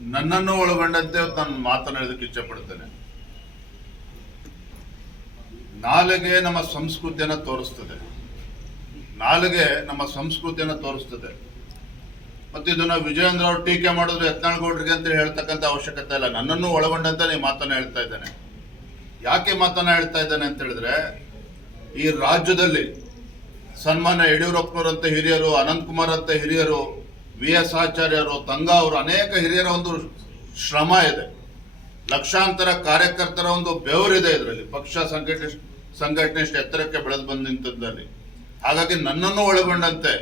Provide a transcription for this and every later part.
ನನ್ನನ್ನು ಒಳಗೊಂಡಂತೆ ನಾನು ಮಾತನಾಡೋದಕ್ಕೆ ಇಚ್ಛಪಡ್ತೇನೆ ನಾಲಿಗೆ ನಮ್ಮ ಸಂಸ್ಕೃತಿಯನ್ನು ತೋರಿಸ್ತದೆ. ನಾಲಿಗೆ ನಮ್ಮ ಸಂಸ್ಕೃತಿಯನ್ನು ತೋರಿಸ್ತದೆ. ಮತ್ತು ಇದನ್ನ ವಿಜಯೇಂದ್ರ ಅವರು ಟೀಕೆ ಮಾಡಿದ್ರು ಯತ್ನಾಳ್ ಗೌಡ್ರಿಗೆ ಅಂತ ಹೇಳ್ತಕ್ಕಂಥ ಅವಶ್ಯಕತೆ ಇಲ್ಲ. ನನ್ನನ್ನು ಒಳಗೊಂಡಂತೆ ನೀವು ಮಾತನ್ನ ಹೇಳ್ತಾ ಇದ್ದಾನೆ. ಯಾಕೆ ಮಾತನ್ನ ಹೇಳ್ತಾ ಇದ್ದಾನೆ ಅಂತ ಹೇಳಿದ್ರೆ, ಈ ರಾಜ್ಯದಲ್ಲಿ ಸನ್ಮಾನ್ಯ ಯಡಿಯೂರಪ್ಪನವರಂತ ಹಿರಿಯರು, ಅನಂತಕುಮಾರ್ ಅಂತ ಹಿರಿಯರು ವಿ ಎಸ್ ಆಚಾರ್ಯರು, ತಂಗ ಅವರು, ಅನೇಕ ಹಿರಿಯರ ಒಂದು ಶ್ರಮ ಇದೆ. ಲಕ್ಷಾಂತರ ಕಾರ್ಯಕರ್ತರ ಒಂದು ಬೆವರಿದೆ ಇದರಲ್ಲಿ. ಪಕ್ಷ ಸಂಘಟನೆ ಸಂಘಟನೆ ಇಷ್ಟು ಎತ್ತರಕ್ಕೆ ಬೆಳೆದು ಬಂದ ನಿಂತದ್ದಲ್ಲಿ. ಹಾಗಾಗಿ ನನ್ನನ್ನು ಒಳಗೊಂಡಂತೆ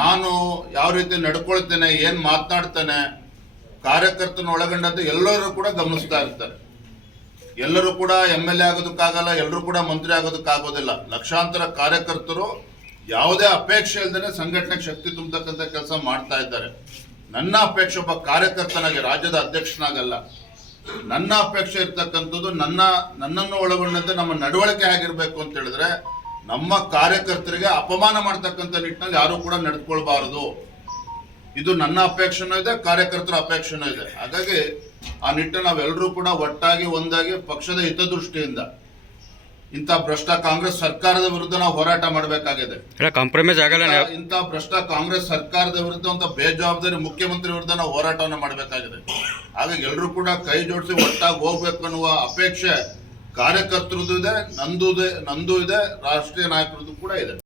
ನಾನು ಯಾವ ರೀತಿ ನಡ್ಕೊಳ್ತೇನೆ, ಏನ್ ಮಾತನಾಡ್ತೇನೆ ಕಾರ್ಯಕರ್ತನ ಒಳಗೊಂಡಂತೆ ಎಲ್ಲರೂ ಕೂಡ ಗಮನಿಸ್ತಾ ಇರ್ತಾರೆ. ಎಲ್ಲರೂ ಕೂಡ ಎಂ ಎಲ್ ಎ ಆಗೋದಕ್ಕಾಗಲ್ಲ, ಎಲ್ಲರೂ ಕೂಡ ಮಂತ್ರಿ ಆಗೋದಕ್ಕಾಗೋದಿಲ್ಲ. ಲಕ್ಷಾಂತರ ಕಾರ್ಯಕರ್ತರು ಯಾವುದೇ ಅಪೇಕ್ಷೆ ಇಲ್ಲದೆ ಸಂಘಟನೆಗೆ ಶಕ್ತಿ ತುಂಬತಕ್ಕಂಥ ಕೆಲಸ ಮಾಡ್ತಾ ಇದ್ದಾರೆ. ನನ್ನ ಅಪೇಕ್ಷೆ ಒಬ್ಬ ಕಾರ್ಯಕರ್ತನಾಗಿ ರಾಜ್ಯದ ಅಧ್ಯಕ್ಷನಾಗಲ್ಲ. ನನ್ನ ಅಪೇಕ್ಷೆ ಇರ್ತಕ್ಕಂಥದ್ದು ನನ್ನ, ನನ್ನನ್ನು ಒಳಗೊಂಡಂತೆ ನಮ್ಮ ನಡವಳಿಕೆ ಆಗಿರ್ಬೇಕು ಅಂತ ಹೇಳಿದ್ರೆ ನಮ್ಮ ಕಾರ್ಯಕರ್ತರಿಗೆ ಅಪಮಾನ ಮಾಡ್ತಕ್ಕಂಥ ನಿಟ್ಟಿನಲ್ಲಿ ಯಾರು ಕೂಡ ನಡೆದುಕೊಳ್ಬಾರದು ಇದು ನನ್ನ ಅಪೇಕ್ಷೆನೂ ಇದೆ, ಕಾರ್ಯಕರ್ತರ ಅಪೇಕ್ಷೆನೂ ಇದೆ. ಹಾಗಾಗಿ ಆ ನಿಟ್ಟಿನಲ್ಲಿ ನಾವೆಲ್ಲರೂ ಕೂಡ ಒಟ್ಟಾಗಿ, ಒಂದಾಗಿ ಪಕ್ಷದ ಹಿತದೃಷ್ಟಿಯಿಂದ ಇಂಥ ಭ್ರಷ್ಟ ಕಾಂಗ್ರೆಸ್ ಸರ್ಕಾರದ ವಿರುದ್ಧ ನಾವು ಹೋರಾಟ ಮಾಡಬೇಕಾಗಿದೆ. ಕಾಂಪ್ರಮೈಸ್ ಆಗಲ್ಲ ಇಂಥ ಭ್ರಷ್ಟ ಕಾಂಗ್ರೆಸ್ ಸರ್ಕಾರದ ವಿರುದ್ಧ ಅಂತ ಬೇಜವಾಬ್ದಾರಿ ಮುಖ್ಯಮಂತ್ರಿ ವಿರುದ್ಧ ನಾವು ಹೋರಾಟವನ್ನು ಮಾಡಬೇಕಾಗಿದೆ. ಹಾಗಾಗಿ ಎಲ್ಲರೂ ಕೂಡ ಕೈ ಜೋಡಿಸಿ ಒಟ್ಟಾಗಿ ಹೋಗ್ಬೇಕು ಅನ್ನುವ ಅಪೇಕ್ಷೆ ಕಾರ್ಯಕರ್ತರದ್ದು ಇದೆ ನಂದು ಇದೆ ನಂದು ಇದೆ ರಾಷ್ಟ್ರೀಯ ನಾಯಕರದ್ದು ಕೂಡ ಇದೆ.